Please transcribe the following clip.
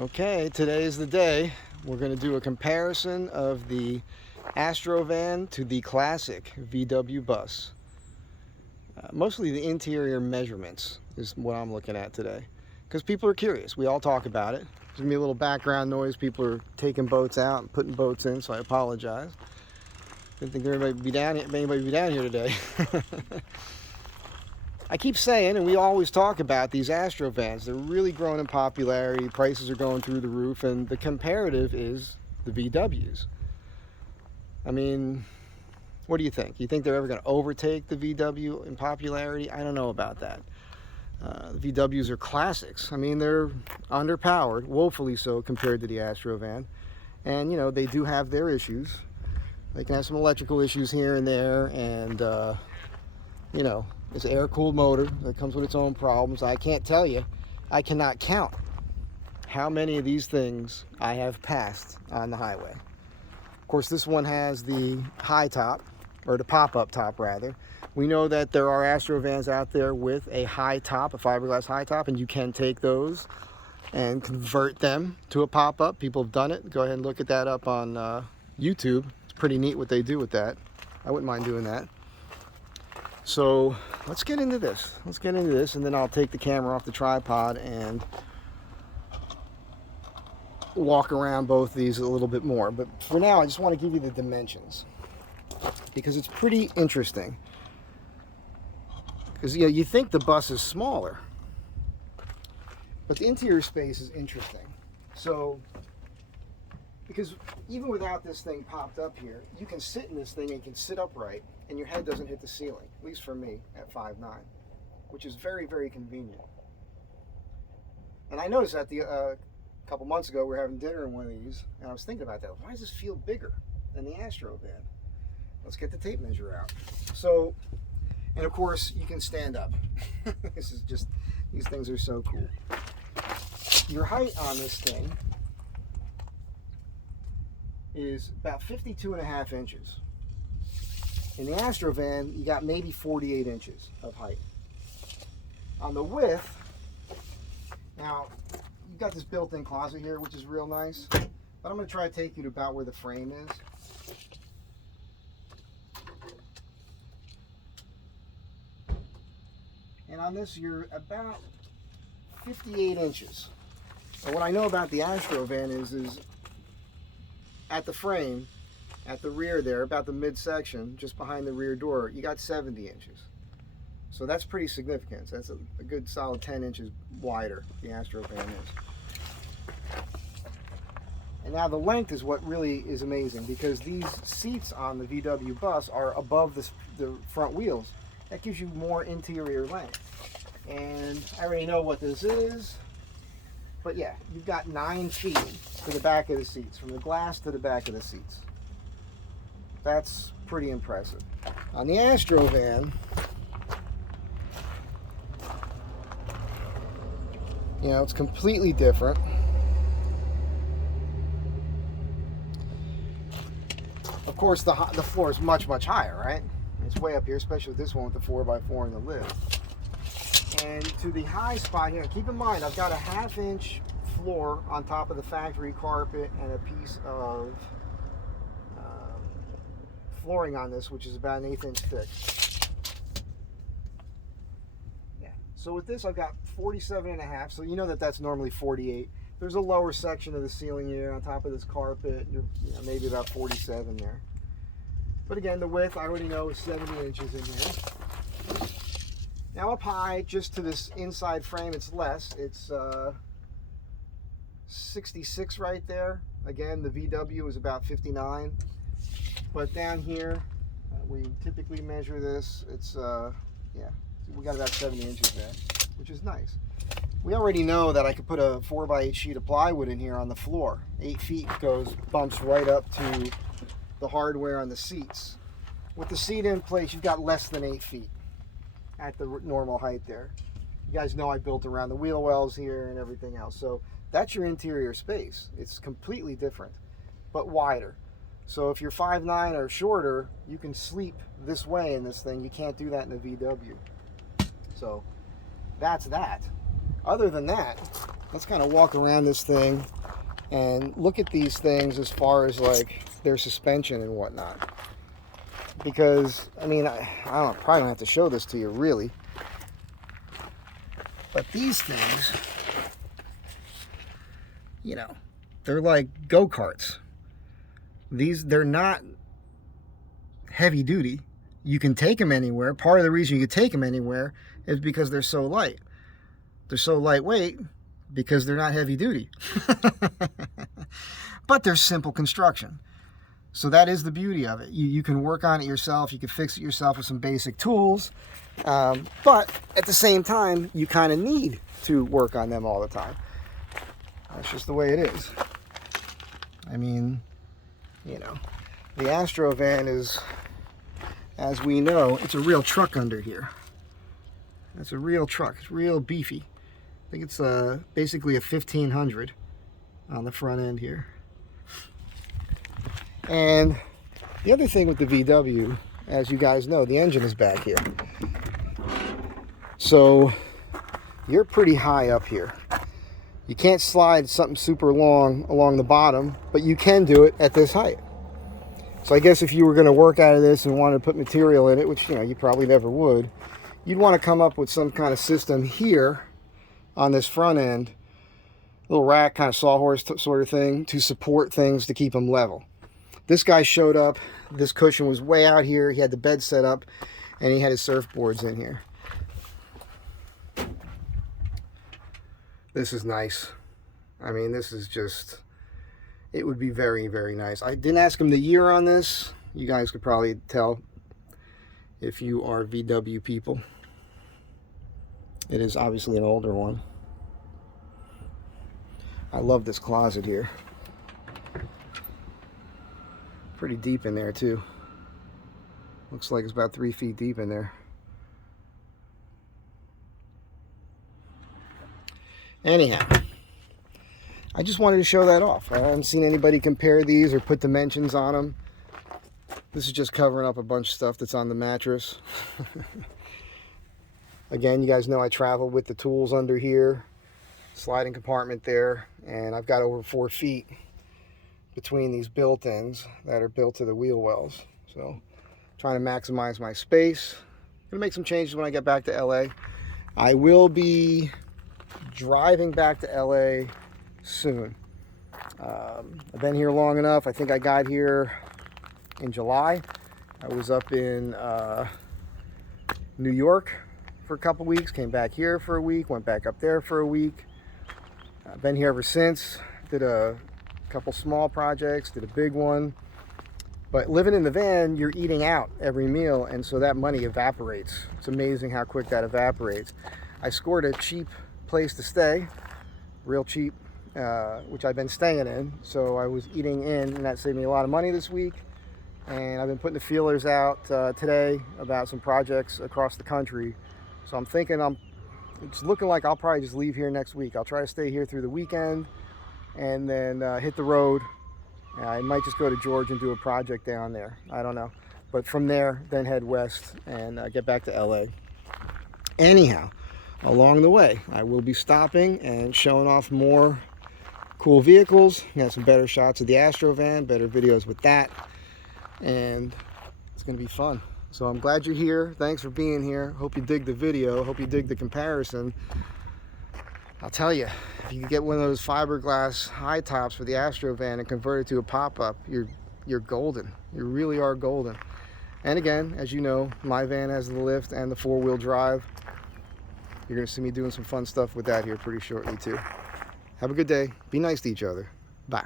Okay, today is the day. We're going to do a comparison of the Astro van to the classic VW bus. Mostly the interior measurements is what I'm looking at today. Because people are curious. We all talk about it. There's going to be a little background noise. People are taking boats out and putting boats in, so I apologize. Didn't think anybody would be down here today. I keep saying, and we always talk about these Astro vans, they're really growing in popularity, prices are going through the roof, and the comparative is the VWs. I mean, what do you think? You think they're ever going to overtake the VW in popularity? I don't know about that. The VWs are classics. I mean, they're underpowered, woefully so compared to the Astro van. And, you know, they do have their issues. They can have some electrical issues here and there, and, you know, it's an air-cooled motor that comes with its own problems. I can't tell you, I cannot count how many of these things I have passed on the highway. Of course, this one has the high top, or the pop-up top rather. We know that there are Astro vans out there with a high top, a fiberglass high top, and you can take those and convert them to a pop-up. People have done it. Go ahead and look at that up on YouTube. It's pretty neat what they do with that. I wouldn't mind doing that. So let's get into this. And then I'll take the camera off the tripod and walk around both these a little bit more. But for now, I just want to give you the dimensions because it's pretty interesting. Because, you know, you think the bus is smaller, but the interior space is interesting. So, because even without this thing popped up here, you can sit in this thing and you can sit upright and your head doesn't hit the ceiling, at least for me at 5'9", which is very, very convenient. And I noticed that a couple months ago we were having dinner in one of these, and I was thinking about that. Why does this feel bigger than the Astro van? Let's get the tape measure out. So, and of course, you can stand up. This is just, these things are so cool. Your height on this thing is about 52.5 inches. In the Astro van, you got maybe 48 inches of height. On the width, now, you've got this built-in closet here, which is real nice, but I'm going to try to take you to about where the frame is. And on this, you're about 58 inches. So what I know about the Astro van is at the frame, at the rear there, about the midsection, just behind the rear door, you got 70 inches. So that's pretty significant. That's a good solid 10 inches wider, the Astro van is. And now the length is what really is amazing, because these seats on the VW bus are above the front wheels. That gives you more interior length. And I already know what this is, but yeah, you've got 9 feet to the back of the seats, from the glass to the back of the seats. That's pretty impressive. On the Astro van, you know, it's completely different. Of course, the floor is much, much higher, right? It's way up here, especially with this one with the 4x4 in the lid. And to the high spot here, keep in mind, I've got a 1/2 inch floor on top of the factory carpet and a piece of flooring on this, which is about an 1/8 inch thick. Yeah. So with this, I've got 47.5. So you know that that's normally 48. There's a lower section of the ceiling here on top of this carpet. You're, you know, maybe about 47 there. But again, the width I already know is 70 inches in here. Now up high, just to this inside frame, it's less. It's 66 right there. Again, the VW is about 59. But down here, we typically measure this. It's, yeah, we got about 70 inches there, which is nice. We already know that I could put a 4x8 sheet of plywood in here on the floor. 8 feet bumps right up to the hardware on the seats. With the seat in place, you've got less than 8 feet at the normal height there. You guys know I built around the wheel wells here and everything else. So that's your interior space. It's completely different, but wider. So if you're 5'9" or shorter, you can sleep this way in this thing. You can't do that in a VW. So that's that. Other than that, let's kind of walk around this thing and look at these things as far as like their suspension and whatnot. Because, I mean, I don't know, probably don't have to show this to you really. But these things, you know, they're like go-karts. They're not heavy duty. You can take them anywhere. Part of the reason you can take them anywhere is because they're so light. They're so lightweight because they're not heavy duty. But they're simple construction. So that is the beauty of it. You can work on it yourself. You can fix it yourself with some basic tools. But at the same time, you kind of need to work on them all the time. That's just the way it is. I mean, you know, the Astro van is, as we know, it's a real truck under here. It's a real truck. It's real beefy. I think it's basically a 1500 on the front end here. And the other thing with the VW, as you guys know, the engine is back here. So you're pretty high up here. You can't slide something super long along the bottom, but you can do it at this height. So I guess if you were going to work out of this and wanted to put material in it, which, you know, you probably never would, you'd want to come up with some kind of system here on this front end, little rack, kind of sawhorse sort of thing, to support things to keep them level. This guy showed up, this cushion was way out here, he had the bed set up, and he had his surfboards in here. This is nice. I mean, this is just, it would be very, very nice. I didn't ask him the year on this. You guys could probably tell if you are VW people. It is obviously an older one. I love this closet here. Pretty deep in there too. Looks like it's about 3 feet deep in there. Anyhow, I just wanted to show that off. I haven't seen anybody compare these or put dimensions on them. This is just covering up a bunch of stuff that's on the mattress. Again, you guys know I travel with the tools under here. Sliding compartment there, and I've got over 4 feet between these built-ins that are built to the wheel wells. So trying to maximize my space. Gonna make some changes when I get back to LA. I will be driving back to LA soon. I've been here long enough. I think I got here in July. I was up in New York for a couple weeks, came back here for a week, went back up there for a week. I've been here ever since. Did a couple small projects, did a big one. But living in the van, you're eating out every meal, and so that money evaporates. It's amazing how quick that evaporates. I scored a cheap place to stay, real cheap, which I've been staying in. So I was eating in, and that saved me a lot of money this week. And I've been putting the feelers out today about some projects across the country. So I'm thinking it's looking like I'll probably just leave here next week. I'll try to stay here through the weekend and then hit the road. I might just go to Georgia and do a project down there. I don't know. But from there, then head west and get back to LA. Anyhow, along the way, I will be stopping and showing off more cool vehicles. Got some better shots of the Astro van, better videos with that. And it's going to be fun. So I'm glad you're here. Thanks for being here. Hope you dig the video. Hope you dig the comparison. I'll tell you, if you could get one of those fiberglass high tops for the Astro van and convert it to a pop-up, you're golden. You really are golden. And again, as you know, my van has the lift and the 4-wheel drive. You're going to see me doing some fun stuff with that here pretty shortly too. Have a good day. Be nice to each other. Bye.